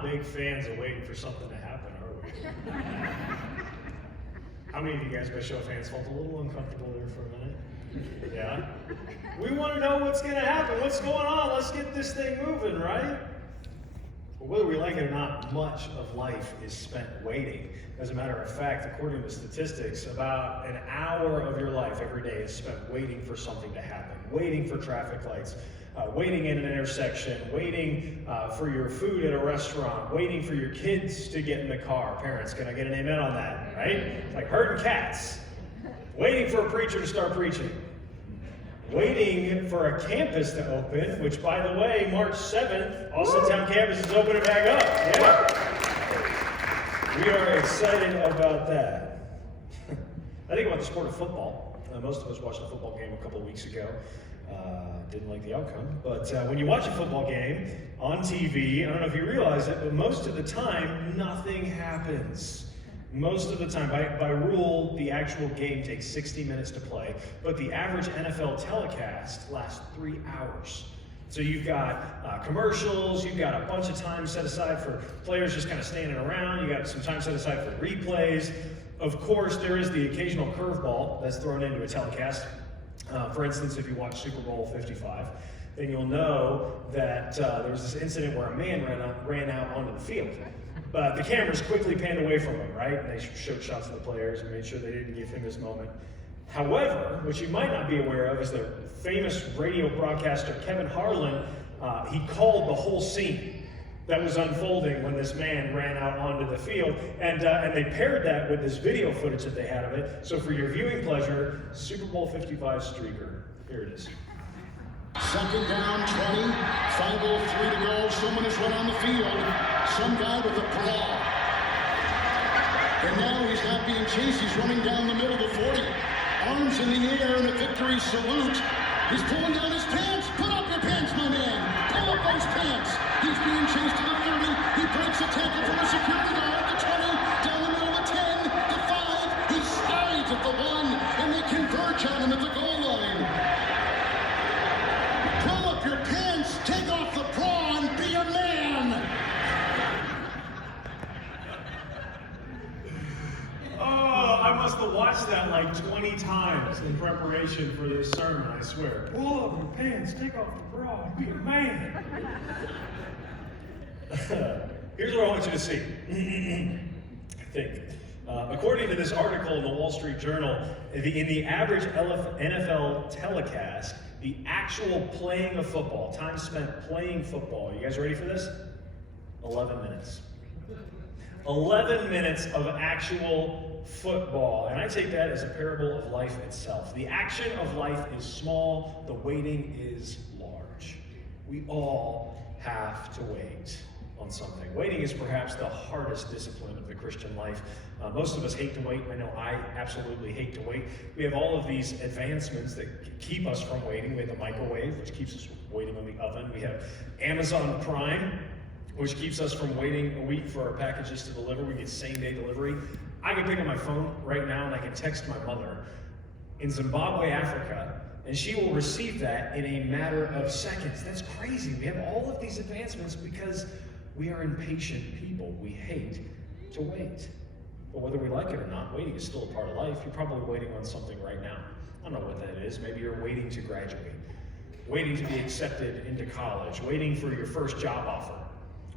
not big fans of waiting for something to happen, are we? How many of you guys, by show of hands, felt a little uncomfortable there for a minute? Yeah? We want to know what's going to happen. What's going on? Let's get this thing moving, right? Well, whether we like it or not, much of life is spent waiting. As a matter of fact, according to statistics, about an hour of your life every day is spent waiting for something to happen, waiting for traffic lights, waiting in an intersection, waiting for your food at a restaurant, waiting for your kids to get in the car. Parents, can I get an amen on that, right? It's like herding cats. Waiting for a preacher to start preaching. Waiting for a campus to open, which, by the way, March 7th, Austintown campus is opening back up. Yeah. We are excited about that. I think about the sport of football. Most of us watched a football game a couple of weeks ago. Didn't like the outcome. But when you watch a football game on TV, I don't know if you realize it, but most of the time, nothing happens. Most of the time, by rule, the actual game takes 60 minutes to play, but the average NFL telecast lasts 3 hours. So you've got commercials, you've got a bunch of time set aside for players just kind of standing around, you got some time set aside for replays. Of course, there is the occasional curveball that's thrown into a telecast. For instance, if you watch Super Bowl 55, then you'll know that there was this incident where a man ran out onto the field. But the cameras quickly panned away from him, right? And they showed shots of the players and made sure they didn't give him this moment. However, what you might not be aware of is the famous radio broadcaster Kevin Harlan, he called the whole scene that was unfolding when this man ran out onto the field. And they paired that with this video footage that they had of it. So for your viewing pleasure, Super Bowl 55 streaker. Here it is. Second down, 20, 5:03 to go. Someone has run on the field. Some guy with a bra. And now he's not being chased. He's running down the middle of the 40. Arms in the air in a victory salute. He's pulling down his pants. Put up your pants, my man. Pull up those pants. He's being chased to the 30. He breaks a tackle from a security guard. The 20, down the middle of the 10, the 5. He slides at the 1, and they converge on him at the goal line. Pull up your pants, take off the bra, and be a man. Oh, I must have watched that like 20 times in preparation for this sermon, I swear. Pull up your pants, take off the bra, and be a man. Here's what I want you to see. I think. According to this article in the Wall Street Journal, in the average NFL telecast, the actual playing of football, time spent playing football, you guys ready for this? 11 minutes. 11 minutes of actual football. And I take that as a parable of life itself. The action of life is small, the waiting is large. We all have to wait on something. Waiting is perhaps the hardest discipline of the Christian life. Most of us hate to wait. I know I absolutely hate to wait. We have all of these advancements that keep us from waiting. We have the microwave, which keeps us waiting on the oven. We have Amazon Prime, which keeps us from waiting a week for our packages to deliver. We get same-day delivery. I can pick up my phone right now and I can text my mother in Zimbabwe, Africa, and she will receive that in a matter of seconds. That's crazy. We have all of these advancements because we are impatient people. We hate to wait. But whether we like it or not, waiting is still a part of life. You're probably waiting on something right now. I don't know what that is. Maybe you're waiting to graduate, waiting to be accepted into college, waiting for your first job offer,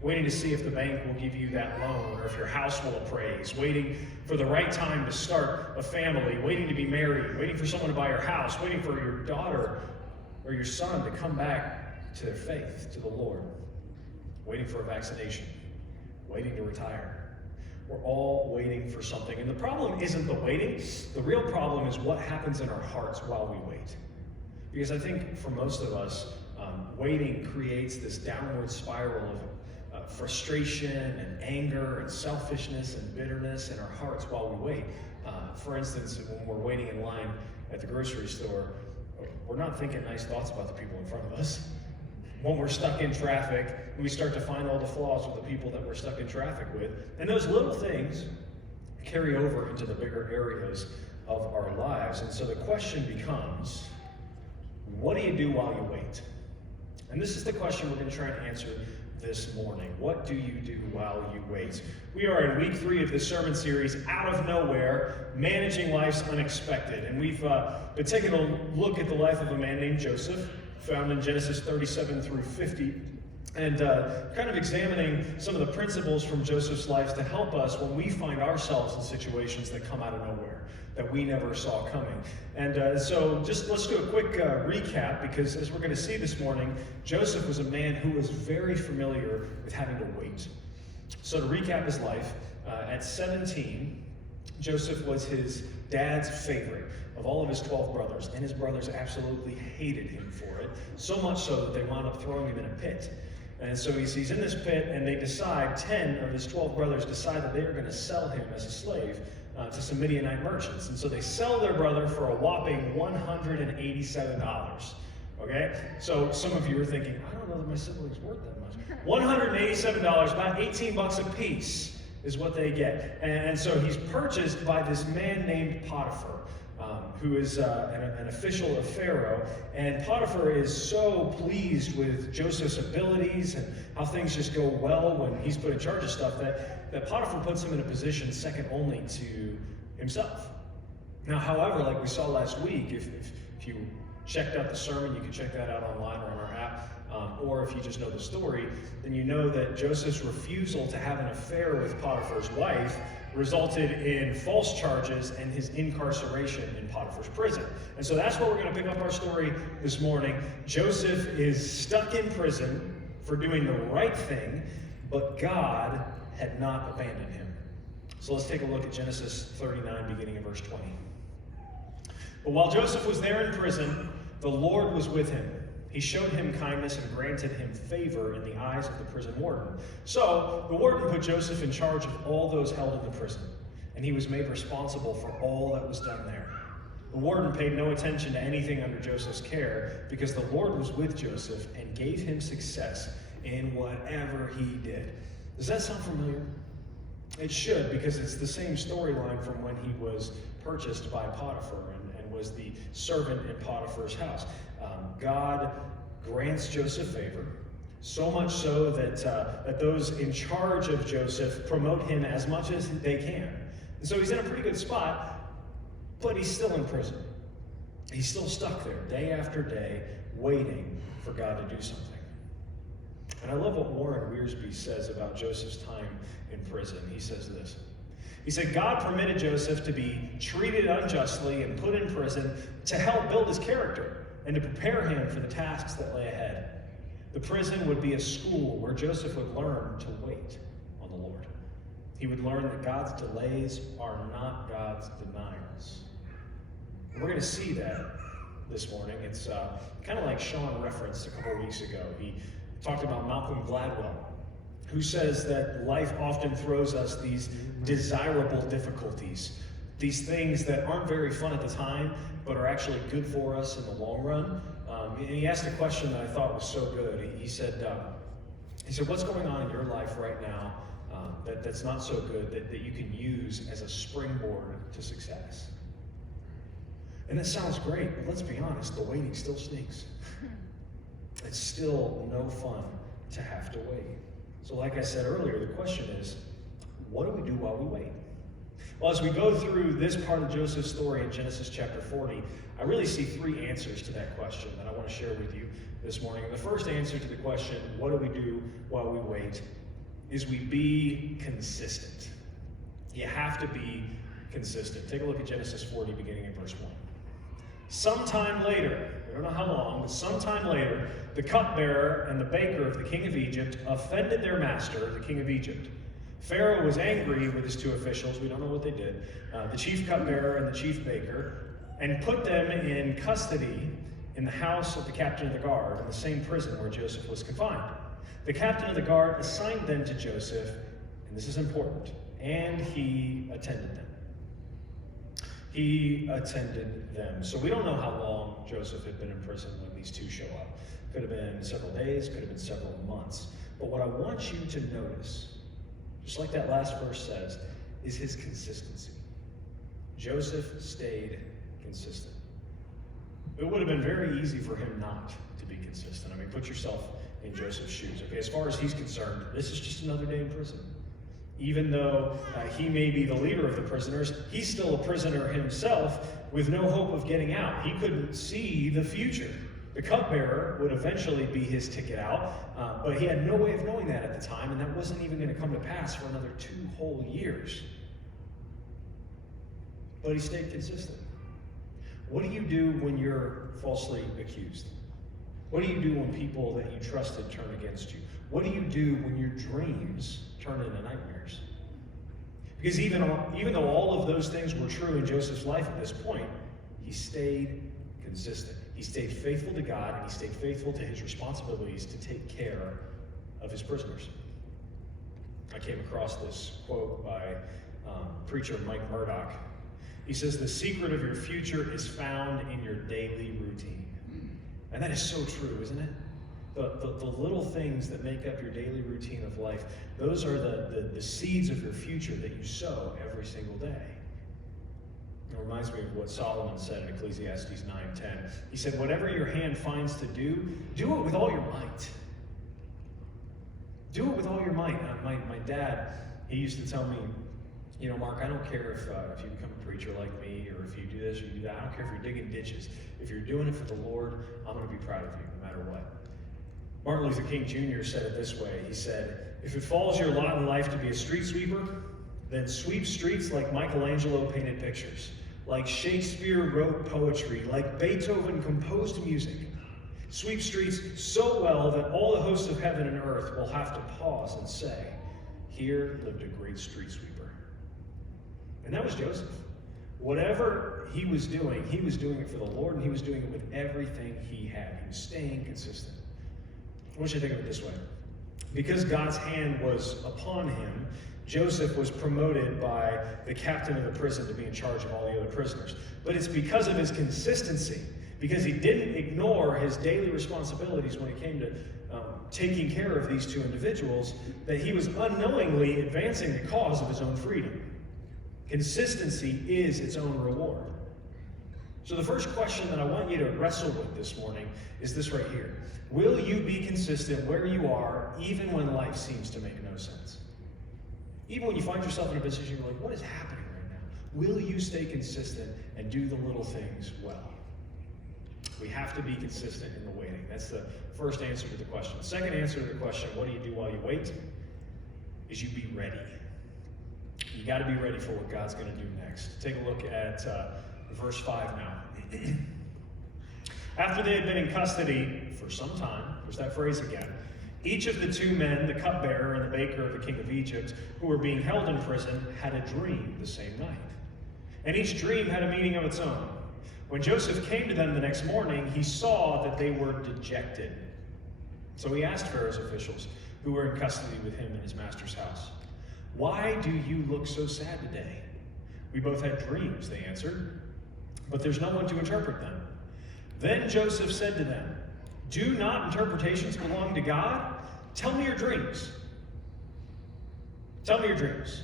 waiting to see if the bank will give you that loan or if your house will appraise, waiting for the right time to start a family, waiting to be married, waiting for someone to buy your house, waiting for your daughter or your son to come back to their faith, to the Lord, waiting for a vaccination, waiting to retire. We're all waiting for something. And the problem isn't the waiting. The real problem is what happens in our hearts while we wait. Because I think for most of us, waiting creates this downward spiral of frustration and anger and selfishness and bitterness in our hearts while we wait. For instance, when we're waiting in line at the grocery store, we're not thinking nice thoughts about the people in front of us. When we're stuck in traffic, we start to find all the flaws with the people that we're stuck in traffic with. And those little things carry over into the bigger areas of our lives. And so the question becomes, what do you do while you wait? And this is the question we're going to try and answer this morning? What do you do while you wait? We are in week 3 of this sermon series, Out of Nowhere, Managing Life's Unexpected. And we've been taking a look at the life of a man named Joseph, found in Genesis 37 through 50. And kind of examining some of the principles from Joseph's life to help us when we find ourselves in situations that come out of nowhere, that we never saw coming. And so just let's do a quick recap, because as we're going to see this morning, Joseph was a man who was very familiar with having to wait. So to recap his life, at 17, Joseph was his dad's favorite of all of his 12 brothers, and his brothers absolutely hated him for it, so much so that they wound up throwing him in a pit. And so he's in this pit, and they decide, 10 of his 12 brothers decide that they are going to sell him as a slave to some Midianite merchants. And so they sell their brother for a whopping $187. Okay? So some of you are thinking, I don't know that my sibling's worth that much. $187, about 18 bucks a piece is what they get. And so he's purchased by this man named Potiphar, who is an official of Pharaoh. And Potiphar is so pleased with Joseph's abilities and how things just go well when he's put in charge of stuff that Potiphar puts him in a position second only to himself. Now, however, like we saw last week, if you checked out the sermon, you can check that out online or on our app, or if you just know the story, then you know that Joseph's refusal to have an affair with Potiphar's wife resulted in false charges and his incarceration in Potiphar's prison. And so that's where we're going to pick up our story this morning. Joseph is stuck in prison for doing the right thing, but God had not abandoned him. So let's take a look at Genesis 39, beginning in verse 20. But while Joseph was there in prison, the Lord was with him. He showed him kindness and granted him favor in the eyes of the prison warden. So the warden put Joseph in charge of all those held in the prison, and he was made responsible for all that was done there. The warden paid no attention to anything under Joseph's care, because the Lord was with Joseph and gave him success in whatever he did. Does that sound familiar? It should, because it's the same storyline from when he was purchased by Potiphar and was the servant in Potiphar's house. God grants Joseph favor, so much so that those in charge of Joseph promote him as much as they can. And so he's in a pretty good spot, but he's still in prison. He's still stuck there, day after day, waiting for God to do something. And I love what Warren Wiersbe says about Joseph's time in prison. He says this. He said, God permitted Joseph to be treated unjustly and put in prison to help build his character and to prepare him for the tasks that lay ahead. The prison would be a school where Joseph would learn to wait on the Lord. He would learn that God's delays are not God's denials. And we're going to see that this morning. It's kind of like Sean referenced a couple weeks ago. He talked about Malcolm Gladwell, who says that life often throws us these desirable difficulties, these things that aren't very fun at the time, but are actually good for us in the long run. And he asked a question that I thought was so good. He said, what's going on in your life right now that's not so good that you can use as a springboard to success? And that sounds great, but let's be honest, the waiting still stinks. It's still no fun to have to wait. So like I said earlier, the question is, what do we do while we wait? Well, as we go through this part of Joseph's story in Genesis chapter 40, I really see 3 answers to that question that I want to share with you this morning. And the first answer to the question, what do we do while we wait, is we be consistent. You have to be consistent. Take a look at Genesis 40, beginning in verse 1. Sometime later, we don't know how long, but sometime later, the cupbearer and the baker of the king of Egypt offended their master, the king of Egypt. Pharaoh was angry with his 2 officials, we don't know what they did, the chief cupbearer and the chief baker, and put them in custody in the house of the captain of the guard, in the same prison where Joseph was confined. The captain of the guard assigned them to Joseph, and this is important, and he attended them. He attended them. So we don't know how long Joseph had been in prison when these 2 show up. Could have been several days, could have been several months. But what I want you to notice, just like that last verse says, is his consistency. Joseph stayed consistent. It would have been very easy for him not to be consistent. I mean, put yourself in Joseph's shoes. Okay, as far as he's concerned, this is just another day in prison. Even though he may be the leader of the prisoners, he's still a prisoner himself with no hope of getting out. He couldn't see the future. The cupbearer would eventually be his ticket out, but he had no way of knowing that at the time, and that wasn't even going to come to pass for another 2 whole years. But he stayed consistent. What do you do when you're falsely accused? What do you do when people that you trusted turn against you? What do you do when your dreams turn into nightmares? Because even though all of those things were true in Joseph's life at this point, he stayed consistent. He stayed faithful to God, and he stayed faithful to his responsibilities to take care of his prisoners. I came across this quote by preacher Mike Murdoch. He says, "The secret of your future is found in your daily routine." And that is so true, isn't it? The little things that make up your daily routine of life, those are the seeds of your future that you sow every single day. It reminds me of what Solomon said in Ecclesiastes 9:10. He said, "Whatever your hand finds to do, do it with all your might." Do it with all your might. My dad, he used to tell me, you know, "Mark, I don't care if you become a preacher like me, or if you do this or you do that. I don't care if you're digging ditches. If you're doing it for the Lord, I'm going to be proud of you no matter what." Martin Luther King Jr. said it this way. He said, "If it falls your lot in life to be a street sweeper, then sweep streets like Michelangelo painted pictures, like Shakespeare wrote poetry, like Beethoven composed music. Sweep streets so well that all the hosts of heaven and earth will have to pause and say, 'Here lived a great street sweeper.'" And that was Joseph. Whatever he was doing it for the Lord, and he was doing it with everything he had. He was staying consistent. I want you to think of it this way. Because God's hand was upon him, Joseph was promoted by the captain of the prison to be in charge of all the other prisoners. But it's because of his consistency, because he didn't ignore his daily responsibilities when it came to taking care of these two individuals, that he was unknowingly advancing the cause of his own freedom. Consistency is its own reward. So the first question that I want you to wrestle with this morning is this right here. Will you be consistent where you are, even when life seems to make no sense? Even when you find yourself in a position you're like, what is happening right now? Will you stay consistent and do the little things well? We have to be consistent in the waiting. That's the first answer to the question. The second answer to the question, what do you do while you wait, is you be ready. You got to be ready for what God's going to do next. Take a look at verse 5 now. After they had been in custody for some time, there's that phrase again, each of the two men, the cupbearer and the baker of the king of Egypt, who were being held in prison, had a dream the same night. And each dream had a meaning of its own. When Joseph came to them the next morning, he saw that they were dejected. So he asked Pharaoh's officials, who were in custody with him in his master's house, "Why do you look so sad today?" "We both had dreams," they answered, "but there's no one to interpret them." Then Joseph said to them, "Do not interpretations belong to God? Tell me your dreams." Tell me your dreams.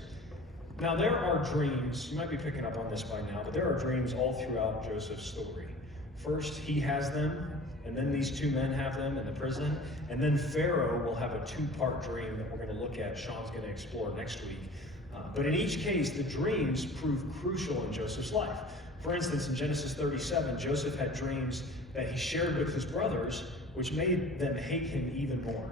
Now there are dreams, you might be picking up on this by now, but there are dreams all throughout Joseph's story. First, he has them, and then these two men have them in the prison, and then Pharaoh will have a two-part dream that we're going to look at. Sean's going to explore next week. But in each case, the dreams prove crucial in Joseph's life. For instance, in Genesis 37, Joseph had dreams that he shared with his brothers, which made them hate him even more.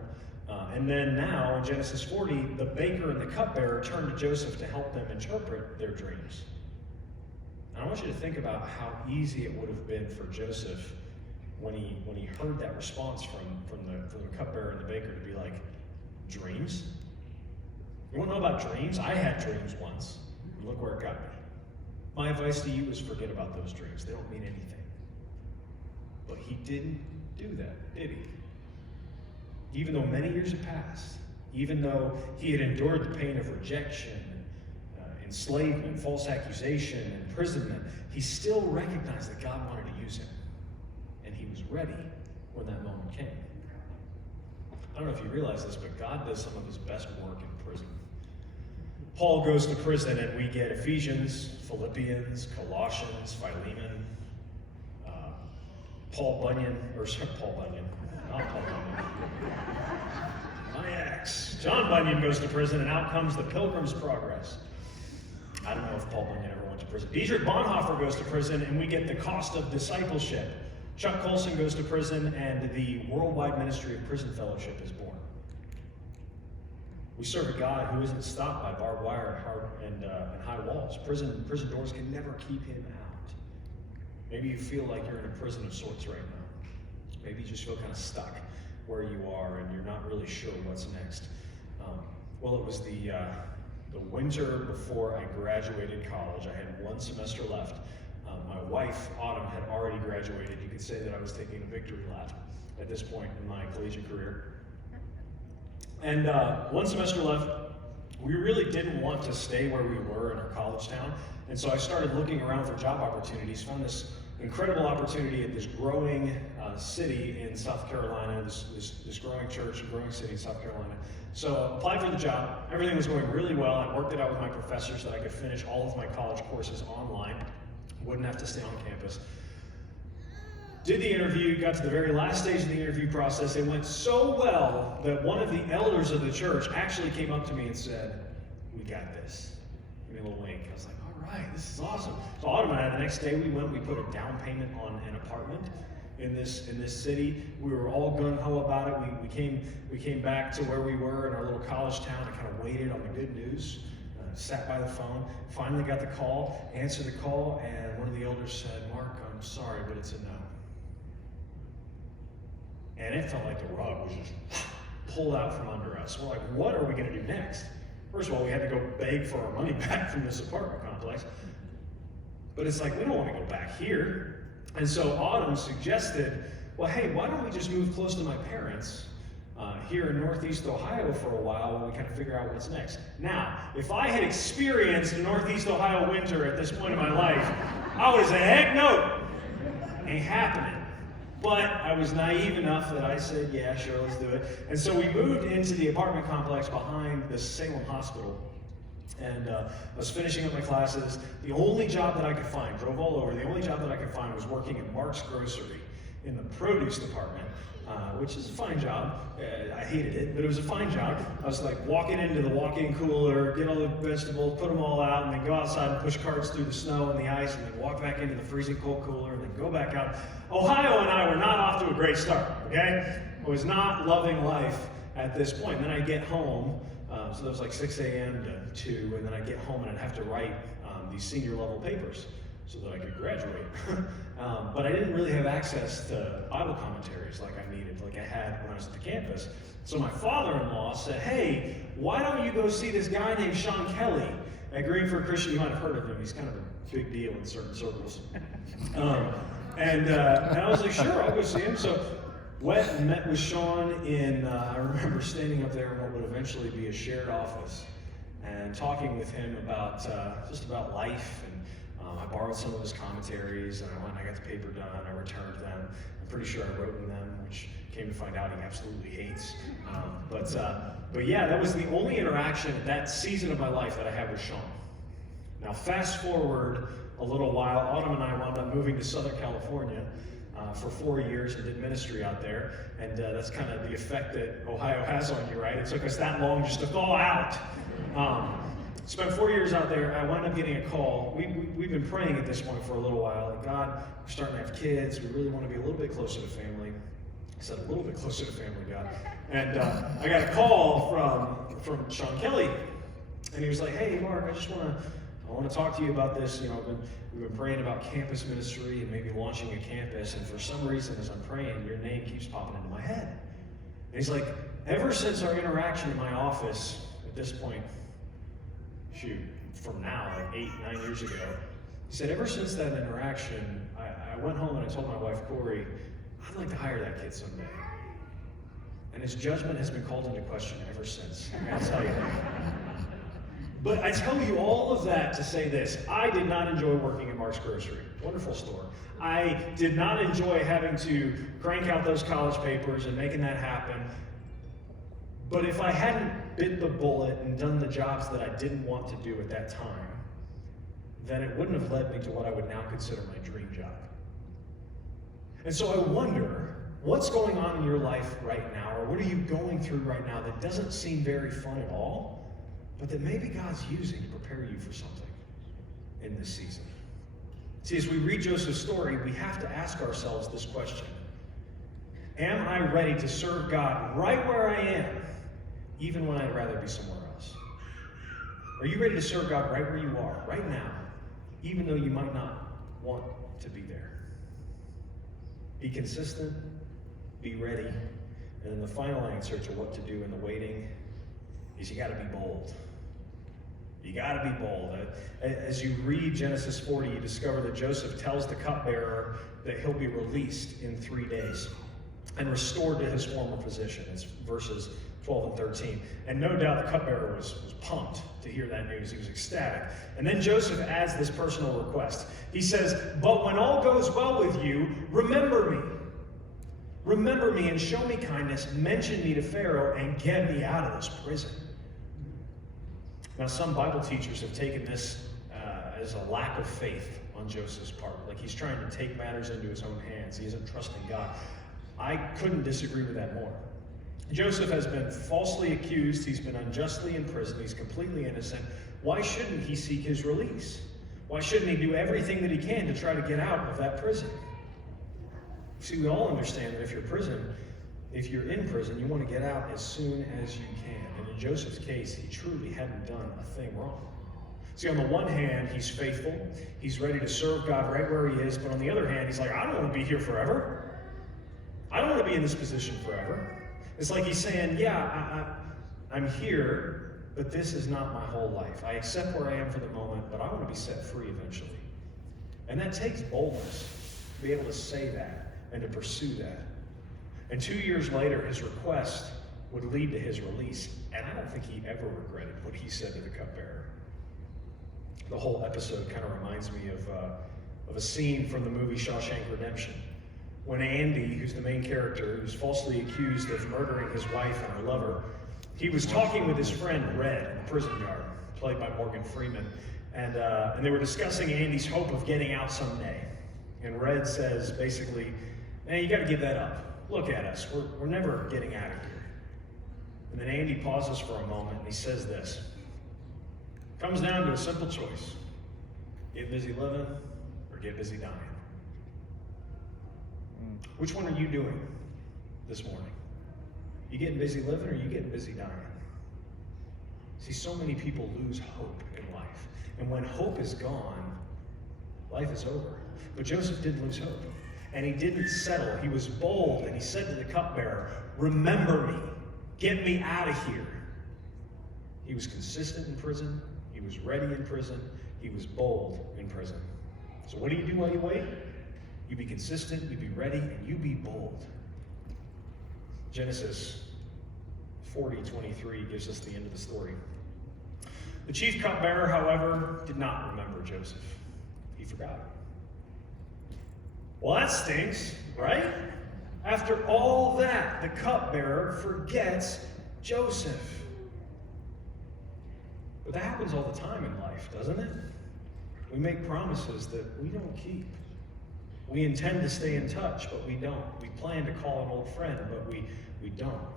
And then now, in Genesis 40, the baker and the cupbearer turned to Joseph to help them interpret their dreams. And I want you to think about how easy it would have been for Joseph when he heard that response from the cupbearer and the baker to be like, "Dreams? You want to know about dreams? I had dreams once. And look where it got me." My advice to you is forget about those dreams. They don't mean anything. But he didn't do that, did he? Even though many years had passed, even though he had endured the pain of rejection, enslavement, false accusation, imprisonment, he still recognized that God wanted to use him. And he was ready when that moment came. I don't know if you realize this, but God does some of his best work in prison. Paul goes to prison, and we get Ephesians, Philippians, Colossians, Philemon, Paul Bunyan, or sorry, Paul Bunyan, not Paul Bunyan. My ex. John Bunyan goes to prison, and out comes the Pilgrim's Progress. I don't know if Paul Bunyan ever went to prison. Dietrich Bonhoeffer goes to prison, and we get the cost of discipleship. Chuck Colson goes to prison, and the worldwide ministry of prison fellowship is born. We serve a God who isn't stopped by barbed wire and high walls. Prison doors can never keep him out. Maybe you feel like you're in a prison of sorts right now. Maybe you just feel kind of stuck where you are, and you're not really sure what's next. Well, it was the winter before I graduated college. I had one semester left. My wife, Autumn, had already graduated. You could say that I was taking a victory lap at this point in my collegiate career. And one semester left. We really didn't want to stay where we were in our college town. And so I started looking around for job opportunities, found this incredible opportunity at this growing city in South Carolina, this growing church, and growing city in South Carolina. So applied for the job. Everything was going really well. I worked it out with my professors that I could finish all of my college courses online. Wouldn't have to stay on campus. Did the interview, got to the very last stage of the interview process. It went so well that one of the elders of the church actually came up to me and said, "We got this." Give me a little wink. I was like, all right, this is awesome. So Autumn and I, the next day we put a down payment on an apartment in this city. We were all gung-ho about it. We came back to where we were in our little college town and kind of waited on the good news. Sat by the phone, finally got the call, answered the call, and one of the elders said, "Mark, I'm sorry, but it's a no." And it felt like the rug was just pulled out from under us. We're like, what are we going to do next? First of all, we had to go beg for our money back from this apartment complex. But it's like, we don't want to go back here. And so Autumn suggested, well, hey, why don't we just move close to my parents here in Northeast Ohio for a while while we kind of figure out what's next. Now, if I had experienced a Northeast Ohio winter at this point in my life, I would have said, heck no, ain't happening. But I was naive enough that I said, yeah, sure, let's do it. And so we moved into the apartment complex behind the Salem Hospital. And I was finishing up my classes. The only job that I could find, drove all over, the only job that I could find was working at Mark's Grocery in the produce department. Which is a fine job. I hated it, but it was a fine job. I was like walking into the walk-in cooler, get all the vegetables, put them all out, and then go outside and push carts through the snow and the ice, and then walk back into the freezing cold cooler, and then go back out. Ohio and I were not off to a great start, okay? I was not loving life at this point. And then I'd get home, so that was like 6 a.m. to 2, and then I'd get home and I'd have to write these senior level papers so that I could graduate. But I didn't really have access to Bible commentaries like I needed, like I had when I was at the campus. So my father-in-law said, hey, why don't you go see this guy named Sean Kelly at Greenford Christian? You might have heard of him. He's kind of a big deal in certain circles. And I was like, sure, I'll go see him. So went and met with Sean in, I remember standing up there in what would eventually be a shared office and talking with him about just about life. And I borrowed some of his commentaries, and I went and I got the paper done. I returned them. I'm pretty sure I wrote in them, which came to find out he absolutely hates. But yeah, that was the only interaction at that season of my life that I had with Sean. Now, fast forward a little while, Autumn and I wound up moving to Southern California for 4 years and did ministry out there. And that's kind of the effect that Ohio has on you, right? It took us that long just to thaw out. Spent 4 years out there. I wound up getting a call. We've been praying at this point for a little while. Like, God, we're starting to have kids. We really want to be a little bit closer to family. I said, a little bit closer to family, God. And I got a call from Sean Kelly. And he was like, hey, Mark, I want to talk to you about this. You know, we've been praying about campus ministry and maybe launching a campus. And for some reason, as I'm praying, your name keeps popping into my head. And he's like, ever since our interaction in my office at this point, from now, like 8, 9 years ago, he said, ever since that interaction, I went home and I told my wife, Corey, I'd like to hire that kid someday. And his judgment has been called into question ever since. I'll tell you that. But I tell you all of that to say this. I did not enjoy working at Mark's Grocery. Wonderful store. I did not enjoy having to crank out those college papers and making that happen. But if I hadn't bit the bullet and done the jobs that I didn't want to do at that time, then it wouldn't have led me to what I would now consider my dream job. And so I wonder, what's going on in your life right now, or what are you going through right now that doesn't seem very fun at all, but that maybe God's using to prepare you for something in this season? See, as we read Joseph's story, we have to ask ourselves this question. Am I ready to serve God right where I am, even when I'd rather be somewhere else? Are you ready to serve God right where you are, right now, even though you might not want to be there? Be consistent, be ready, and then the final answer to what to do in the waiting is you got to be bold. You got to be bold. As you read Genesis 40, you discover that Joseph tells the cupbearer that he'll be released in 3 days and restored to his former position. It's verses 12 and 13. And no doubt the cupbearer was pumped to hear that news. He was ecstatic. And then Joseph adds this personal request. He says, "But when all goes well with you, remember me. Remember me and show me kindness. Mention me to Pharaoh and get me out of this prison." Now, some Bible teachers have taken this as a lack of faith on Joseph's part. Like he's trying to take matters into his own hands. He isn't trusting God. I couldn't disagree with that more. Joseph has been falsely accused. He's been unjustly imprisoned. He's completely innocent. Why shouldn't he seek his release? Why shouldn't he do everything that he can to try to get out of that prison? See, we all understand that if you're in prison, you want to get out as soon as you can. And in Joseph's case, he truly hadn't done a thing wrong. See, on the one hand, he's faithful. He's ready to serve God right where he is. But on the other hand, he's like, I don't want to be here forever. I don't want to be in this position forever. It's like he's saying, yeah, I'm here, but this is not my whole life. I accept where I am for the moment, but I want to be set free eventually. And that takes boldness to be able to say that and to pursue that. And 2 years later, his request would lead to his release. And I don't think he ever regretted what he said to the cupbearer. The whole episode kind of reminds me of a scene from the movie Shawshank Redemption, when Andy, who's the main character, who's falsely accused of murdering his wife and her lover, he was talking with his friend Red in the prison yard, played by Morgan Freeman, and they were discussing Andy's hope of getting out someday. And Red says, basically, man, you got to give that up. Look at us. We're never getting out of here. And then Andy pauses for a moment, and he says this. Comes down to a simple choice. Get busy living or get busy dying. Which one are you doing this morning? You getting busy living or you getting busy dying? See, so many people lose hope in life. And when hope is gone, life is over. But Joseph didn't lose hope. And he didn't settle. He was bold, and he said to the cupbearer, remember me. Get me out of here. He was consistent in prison. He was ready in prison. He was bold in prison. So what do you do while you wait? You be consistent, you be ready, and you be bold. Genesis 40:23 gives us the end of the story. The chief cupbearer, however, did not remember Joseph. He forgot. Well, that stinks, right? After all that, the cupbearer forgets Joseph. But that happens all the time in life, doesn't it? We make promises that we don't keep. We intend to stay in touch, but we don't. We plan to call an old friend, but we don't.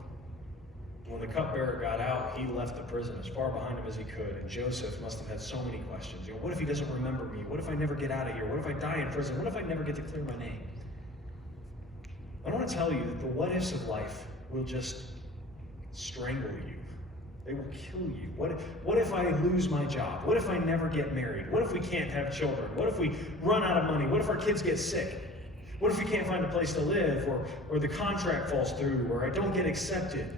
When the cupbearer got out, he left the prison as far behind him as he could, and Joseph must have had so many questions. What if he doesn't remember me? What if I never get out of here? What if I die in prison? What if I never get to clear my name? I want to tell you that the what-ifs of life will just strangle you. They will kill you. What if I lose my job? What if I never get married? What if we can't have children? What if we run out of money? What if our kids get sick? What if we can't find a place to live, or the contract falls through, or I don't get accepted?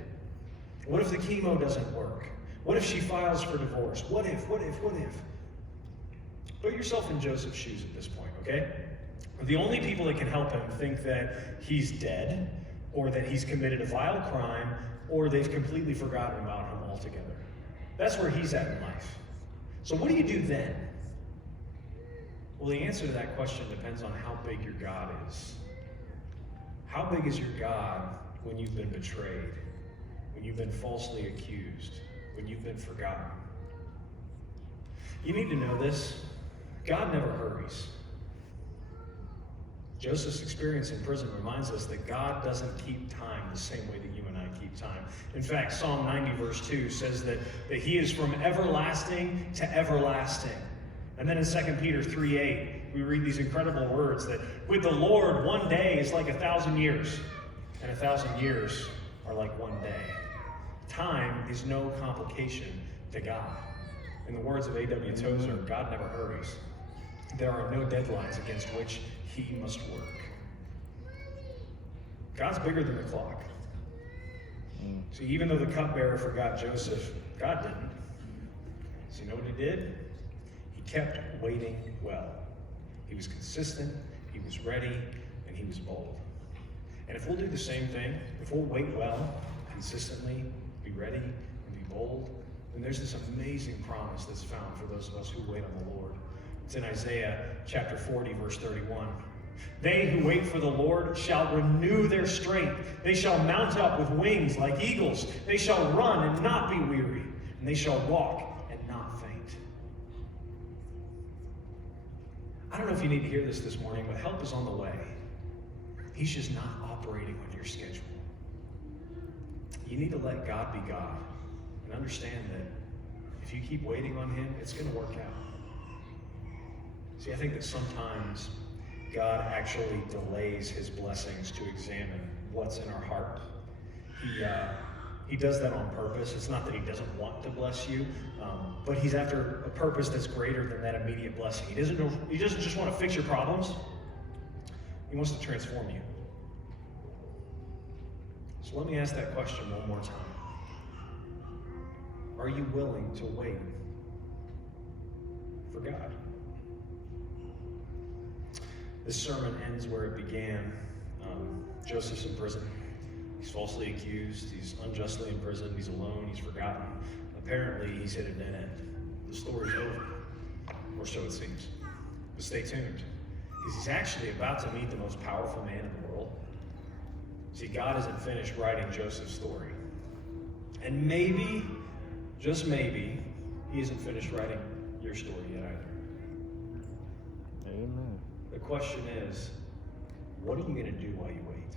What if the chemo doesn't work? What if she files for divorce? What if? Put yourself in Joseph's shoes at this point, okay? The only people that can help him think that he's dead, or that he's committed a vile crime, or they've completely forgotten about him altogether. That's where he's at in life. So what do you do then? Well, the answer to that question depends on how big your God is. How big is your God when you've been betrayed, when you've been falsely accused, when you've been forgotten? You need to know this. God never hurries. Joseph's experience in prison reminds us that God doesn't keep time the same way that you and I keep time. In fact, Psalm 90 verse 2 says that he is from everlasting to everlasting. And then in 2 Peter 3:8, we read these incredible words that with the Lord, one day is like 1,000 years, and 1,000 years are like one day. Time is no complication to God. In the words of A.W. Tozer, God never hurries. There are no deadlines against which he must work. God's bigger than the clock. See, even though the cupbearer forgot Joseph, God didn't. So you know what he did? He kept waiting well. He was consistent, he was ready, and he was bold. And if we'll do the same thing, if we'll wait well, consistently, be ready, and be bold, then there's this amazing promise that's found for those of us who wait on the Lord. It's in Isaiah chapter 40, verse 31. They who wait for the Lord shall renew their strength. They shall mount up with wings like eagles. They shall run and not be weary, and they shall walk and not faint. I don't know if you need to hear this morning, but help is on the way. He's just not operating on your schedule. You need to let God be God and understand that if you keep waiting on him, it's going to work out. See, I think that sometimes God actually delays his blessings to examine what's in our heart. He does that on purpose. It's not that he doesn't want to bless you, but he's after a purpose that's greater than that immediate blessing. He doesn't just want to fix your problems. He wants to transform you. So let me ask that question one more time. Are you willing to wait for God? This sermon ends where it began. Joseph's in prison. He's falsely accused. He's unjustly imprisoned. He's alone. He's forgotten. Apparently, he's hit a dead end. The story's over. Or so it seems. But stay tuned, because he's actually about to meet the most powerful man in the world. See, God isn't finished writing Joseph's story. And maybe, just maybe, he isn't finished writing your story yet either. Amen. The question is, what are you going to do while you wait?